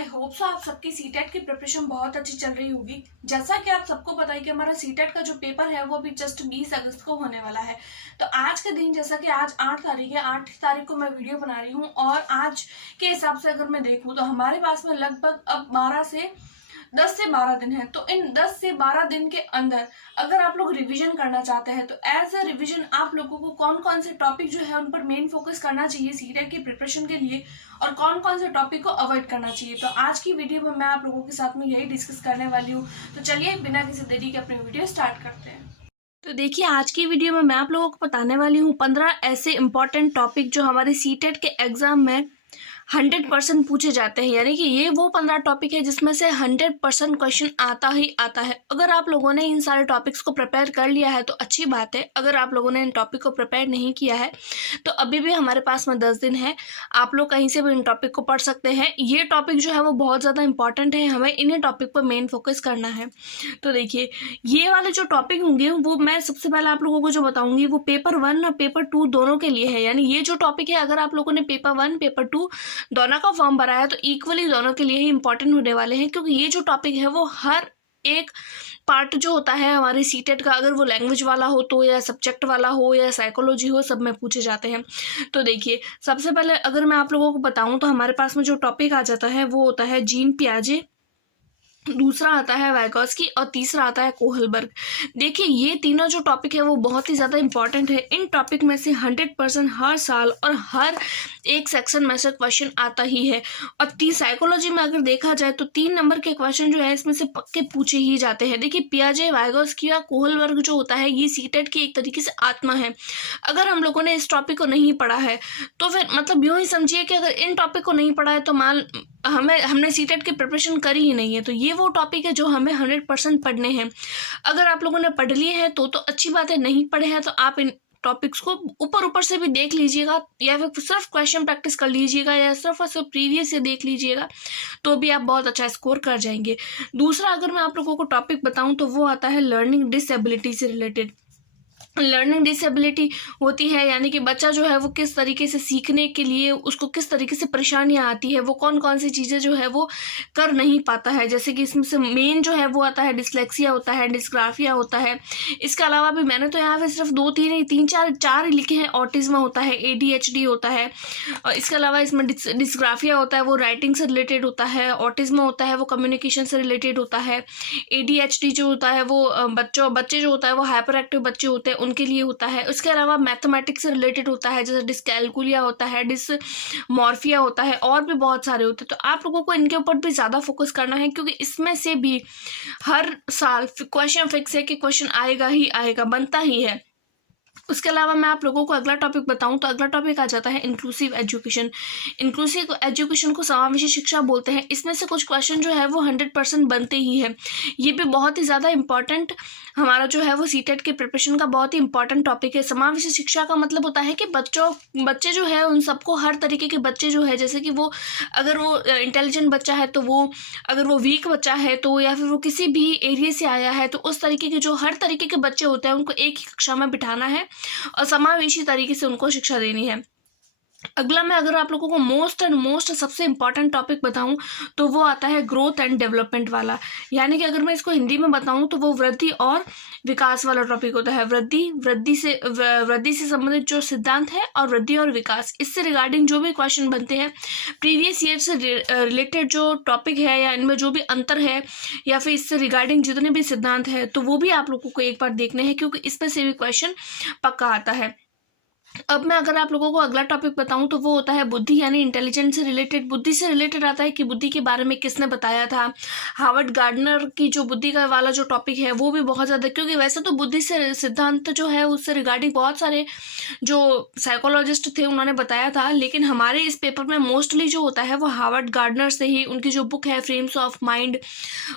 I hope so आप सबकी CTET की प्रिपरेशन बहुत अच्छी चल रही होगी। जैसा कि आप सबको पता है कि हमारा सीटेट का जो पेपर है वो अभी जस्ट 20 अगस्त को होने वाला है। तो आज के दिन, जैसा कि आज 8 तारीख है, 8 तारीख को मैं वीडियो बना रही हूँ और आज के हिसाब से अगर मैं देखूँ तो हमारे पास में लगभग अब 10 से 12 दिन है। तो इन 10 से 12 दिन के अंदर अगर आप लोग रिवीजन करना चाहते हैं तो एज अ रिवीजन आप लोगों को कौन कौन से टॉपिक जो है उन पर मेन फोकस करना चाहिए सीटेट की प्रिपरेशन के लिए और कौन कौन से टॉपिक को अवॉइड करना चाहिए। तो आज की वीडियो में मैं आप लोगों के साथ में यही डिस्कस करने वाली हूँ। तो चलिए बिना किसी देरी के अपनी वीडियो स्टार्ट करते हैं। तो देखिए, आज की वीडियो में मैं आप लोगों को बताने वाली हूँ 15 ऐसे इंपॉर्टेंट टॉपिक जो हमारे सीटेट के एग्जाम में 100% पूछे जाते हैं। यानी कि ये वो 15 टॉपिक है जिसमें से 100% क्वेश्चन आता ही आता है। अगर आप लोगों ने इन सारे टॉपिक्स को प्रिपेयर कर लिया है तो अच्छी बात है। अगर आप लोगों ने इन टॉपिक को प्रिपेयर नहीं किया है तो अभी भी हमारे पास में 10 दिन है, आप लोग कहीं से भी इन टॉपिक को पढ़ सकते हैं। ये टॉपिक जो है वो बहुत ज़्यादा इंपॉर्टेंट है, हमें इन्हीं टॉपिक पर मेन फोकस करना है। तो देखिए, ये वाले जो टॉपिक होंगे वो मैं सबसे पहले आप लोगों को जो बताऊंगी वो पेपर 1 और पेपर 2 दोनों के लिए है। यानी ये जो टॉपिक है, अगर आप लोगों ने पेपर 1 पेपर 2 दोनों का फॉर्म भरा है तो इक्वली दोनों के लिए ही इंपॉर्टेंट होने वाले हैं, क्योंकि ये जो टॉपिक है वो हर एक पार्ट जो होता है हमारे सीटेट का, अगर वो लैंग्वेज वाला हो तो या सब्जेक्ट वाला हो या साइकोलॉजी हो, सब में पूछे जाते हैं। तो देखिए, सबसे पहले अगर मैं आप लोगों को बताऊं तो हमारे पास में जो टॉपिक आ जाता है वो होता है जीन पियाजे, दूसरा आता है वाइगॉस्की और तीसरा आता है कोहलबर्ग। देखिए, ये तीनों जो टॉपिक है वो बहुत ही ज़्यादा इंपॉर्टेंट है। इन टॉपिक में से 100% हर साल और हर एक सेक्शन में से क्वेश्चन आता ही है। और साइकोलॉजी में अगर देखा जाए तो 3 नंबर के क्वेश्चन जो है इसमें से पक्के पूछे ही जाते हैं। देखिए, पियाजे, वाइगॉस्की और कोहलबर्ग जो होता है ये सीटेट की एक तरीके से आत्मा है। अगर हम लोगों ने इस टॉपिक को नहीं पढ़ा है तो फिर मतलब यूँ ही समझिए कि अगर इन टॉपिक को नहीं पढ़ा है तो हमने सीटेट की प्रिपरेशन करी ही नहीं है। तो ये वो टॉपिक है जो हमें 100% पढ़ने हैं। अगर आप लोगों ने पढ़ लिए हैं तो अच्छी बात है, नहीं पढ़े हैं तो आप इन टॉपिक्स को ऊपर से भी देख लीजिएगा या फिर सिर्फ क्वेश्चन प्रैक्टिस कर लीजिएगा या सिर्फ और सिर्फ प्रीवियस से देख लीजिएगा तो भी आप बहुत अच्छा स्कोर कर जाएंगे। दूसरा अगर मैं आप लोगों को टॉपिक बताऊं तो वो आता है लर्निंग डिसेबिलिटी से रिलेटेड। लर्निंग डिसेबिलिटी होती है यानी कि बच्चा जो है वो किस तरीके से सीखने के लिए उसको किस तरीके से परेशानियां आती है, वो कौन कौन सी चीज़ें जो है वो कर नहीं पाता है। जैसे कि इसमें से मेन जो है वो आता है डिसलेक्सिया होता है, डिस्ग्राफिया होता है। इसके अलावा भी मैंने तो यहाँ पे सिर्फ 4 ही लिखे हैं। ऑटिज्म होता है, ADHD होता है और इसके अलावा इसमें डिस्ग्राफिया होता है, वो राइटिंग से रिलेटेड होता है। ऑटिज्म होता है वो कम्युनिकेशन से रिलेटेड होता है। ADHD जो होता है वो बच्चे जो होता है वो हाइपर एक्टिव बच्चे होते हैं उनके लिए होता है। उसके अलावा मैथमेटिक्स से रिलेटेड होता है, जैसे डिसकैलकुलिया होता है, डिसमॉर्फिया होता है और भी बहुत सारे होते हैं। तो आप लोगों को इनके ऊपर भी ज़्यादा फोकस करना है, क्योंकि इसमें से भी हर साल क्वेश्चन फिक्स है कि क्वेश्चन आएगा ही आएगा, बनता ही है। उसके अलावा मैं आप लोगों को अगला टॉपिक बताऊं तो अगला टॉपिक आ जाता है इंक्लूसिव एजुकेशन। इंक्लूसिव एजुकेशन को समावेशी शिक्षा बोलते हैं। इसमें से कुछ क्वेश्चन जो है वो 100% बनते ही है। ये भी बहुत ही ज़्यादा इंपॉर्टेंट हमारा जो है वो सीटेट के प्रिपरेशन का बहुत ही इंपॉर्टेंट टॉपिक है। समावेशी शिक्षा का मतलब होता है कि बच्चे जो है उन सबको, हर तरीके के बच्चे जो है, जैसे कि वो अगर वो इंटेलिजेंट बच्चा है तो वो, अगर वो वीक बच्चा है तो, या फिर वो किसी भी एरिया से आया है तो उस तरीके के जो हर तरीके के बच्चे होते हैं उनको एक ही कक्षा में बिठाना है और समावेशी तरीके से उनको शिक्षा देनी है। अगला मैं अगर आप लोगों को मोस्ट सबसे इंपॉर्टेंट टॉपिक बताऊं तो वो आता है ग्रोथ एंड डेवलपमेंट वाला। यानी कि अगर मैं इसको हिंदी में बताऊं तो वो वृद्धि और विकास वाला टॉपिक होता है। वृद्धि से संबंधित जो सिद्धांत है और वृद्धि और विकास, इससे रिगार्डिंग जो भी क्वेश्चन बनते हैं, प्रीवियस ईयर से रिलेटेड जो टॉपिक है या इनमें जो भी अंतर है या फिर इससे रिगार्डिंग जितने भी सिद्धांत है तो वो भी आप लोगों को एक बार देखने हैं, क्योंकि इसमें से भी क्वेश्चन पक्का आता है। अब मैं अगर आप लोगों को अगला टॉपिक बताऊं तो वो होता है बुद्धि, यानी इंटेलिजेंस से रिलेटेड। बुद्धि से रिलेटेड आता है कि बुद्धि के बारे में किसने बताया था। हार्वर्ड गार्डनर की जो बुद्धि का वाला जो टॉपिक है वो भी बहुत ज़्यादा, क्योंकि वैसे तो बुद्धि से सिद्धांत जो है उससे रिगार्डिंग बहुत सारे जो साइकोलॉजिस्ट थे उन्होंने बताया था, लेकिन हमारे इस पेपर में मोस्टली जो होता है वो हार्वर्ड गार्डनर से ही, उनकी जो बुक है फ्रेम्स ऑफ माइंड,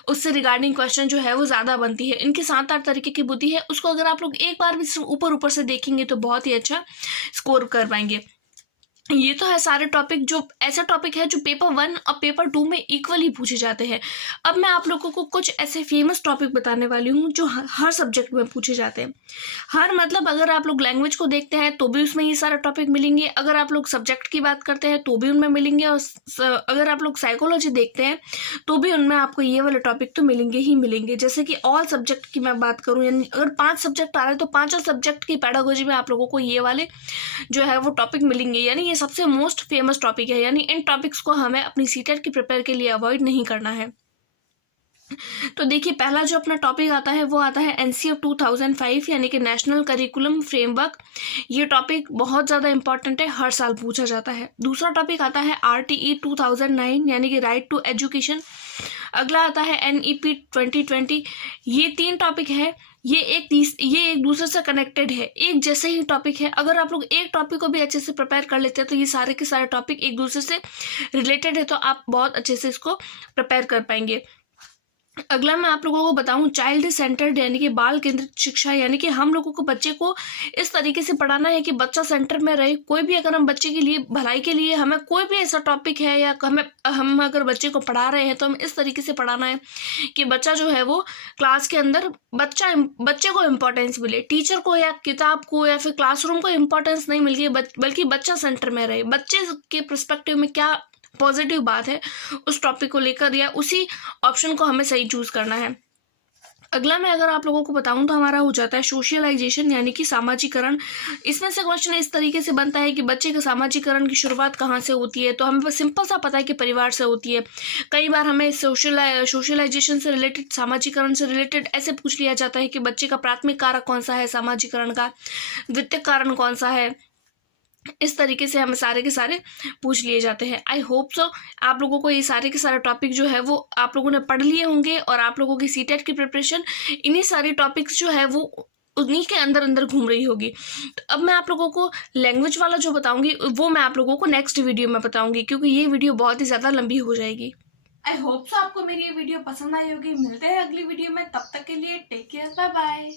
उससे रिगार्डिंग क्वेश्चन जो है वो ज़्यादा बनती है। इनकी 7-8 तरीके की बुद्धि है, उसको अगर आप लोग एक बार भी ऊपर से देखेंगे तो बहुत ही अच्छा स्कोर कर पाएंगे। ये तो है सारे टॉपिक, जो ऐसे टॉपिक है जो पेपर 1 और पेपर 2 में इक्वली पूछे जाते हैं। अब मैं आप लोगों को कुछ ऐसे फेमस टॉपिक बताने वाली हूँ जो हर सब्जेक्ट में पूछे जाते हैं। हर मतलब अगर आप लोग लैंग्वेज को देखते हैं तो भी उसमें ये सारे टॉपिक मिलेंगे, अगर आप लोग सब्जेक्ट की बात करते हैं तो भी उनमें मिलेंगे, और अगर आप लोग साइकोलॉजी देखते हैं तो भी उनमें आपको ये वाले टॉपिक तो मिलेंगे ही मिलेंगे। जैसे कि ऑल सब्जेक्ट की मैं बात करूँ, यानी अगर 5 सब्जेक्ट आ रहे हैं तो 5 सब्जेक्ट की पेडागोजी में आप लोगों को ये वाले जो है वो टॉपिक मिलेंगे, यानी ये सबसे मोस्ट फेमस टॉपिक है। यानी इन टॉपिक्स को हमें अपनी सीटेट की प्रिपेयर के लिए अवॉइड नहीं करना है। तो देखिए, पहला जो अपना टॉपिक आता है वो आता है एनसीएफ 2005, यानी कि नेशनल करिकुलम फ्रेमवर्क। ये टॉपिक बहुत ज़्यादा इंपॉर्टेंट है, हर साल पूछा जाता है। दूसरा टॉपिक आता है आरटीई 2009, यानी कि राइट टू एजुकेशन। अगला आता है एनईपी 2020। ये 3 टॉपिक है, ये एक दूसरे से कनेक्टेड है, एक जैसे ही टॉपिक है। अगर आप लोग एक टॉपिक को भी अच्छे से प्रिपेयर कर लेते हैं तो ये सारे के सारे टॉपिक एक दूसरे से रिलेटेड है, तो आप बहुत अच्छे से इसको प्रिपेयर कर पाएंगे। अगला मैं आप लोगों को बताऊं चाइल्ड सेंटर्ड, यानी कि बाल केंद्रित शिक्षा, यानी कि हम लोगों को बच्चे को इस तरीके से पढ़ाना है कि बच्चा सेंटर में रहे। कोई भी अगर हम बच्चे के लिए भलाई के लिए हमें कोई भी ऐसा टॉपिक है, या हम अगर बच्चे को पढ़ा रहे हैं तो हमें इस तरीके से पढ़ाना है कि बच्चा जो है वो क्लास के अंदर बच्चे को इम्पोर्टेंस मिले, टीचर को या किताब को या फिर क्लासरूम को इम्पोर्टेंस नहीं मिल गई, बल्कि बच्चा सेंटर में रहे। बच्चे के पर्सपेक्टिव में क्या पॉजिटिव बात है उस टॉपिक को लेकर, या उसी ऑप्शन को हमें सही चूज करना है। अगला मैं अगर आप लोगों को बताऊं तो हमारा हो जाता है सोशलाइजेशन, यानी कि सामाजिकरण। इसमें से क्वेश्चन इस तरीके से बनता है कि बच्चे के सामाजिकरण की शुरुआत कहाँ से होती है, तो हमें बस सिंपल सा पता है कि परिवार से होती है। कई बार हमें सोशलाइजेशन से रिलेटेड, सामाजिकरण से रिलेटेड ऐसे पूछ लिया जाता है कि बच्चे का प्राथमिक कारक कौन सा है सामाजिकरण का, द्वितीयक कारण कौन सा है। इस तरीके से हमें सारे के सारे पूछ लिए जाते हैं। आई होप सो आप लोगों को ये सारे के सारे टॉपिक जो है वो आप लोगों ने पढ़ लिए होंगे, और आप लोगों की सीटेट की प्रिपरेशन इन्हीं सारे टॉपिक्स जो है वो उन्हीं के अंदर अंदर घूम रही होगी। तो अब मैं आप लोगों को लैंग्वेज वाला जो बताऊंगी वो मैं आप लोगों को नेक्स्ट वीडियो में बताऊंगी, क्योंकि ये वीडियो बहुत ही ज़्यादा लंबी हो जाएगी। आई होप सो आपको मेरी ये वीडियो पसंद आई होगी। मिलते हैं अगली वीडियो में, तब तक के लिए टेक केयर, बाय बाय।